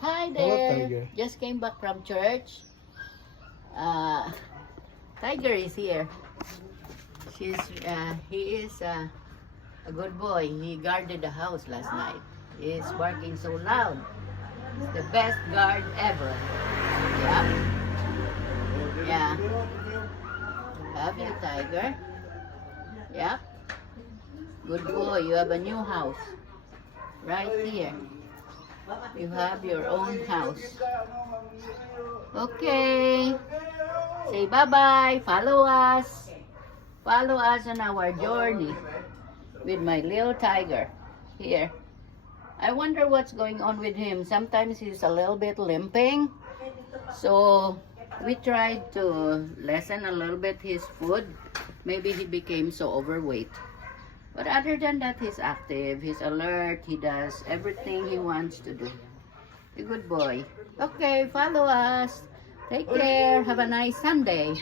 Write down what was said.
Hi Hello, there. Tiger. Just came back from church. Tiger is here. He is a good boy. He guarded the house last night. He's barking so loud. He's the best guard ever. Yeah. Yeah. Love you, Tiger. Yeah. Good boy. You have a new house. Right here. You have your own house. Okay. Say bye-bye. Follow us. Follow us on our journey with my little tiger. Here. I wonder what's going on with him. Sometimes he's a little bit limping. So we tried to lessen a little bit his food. Maybe he became so overweight. But other than that, he's active, he's alert, he does everything he wants to do. A good boy. Okay, follow us. Take care. Have a nice Sunday.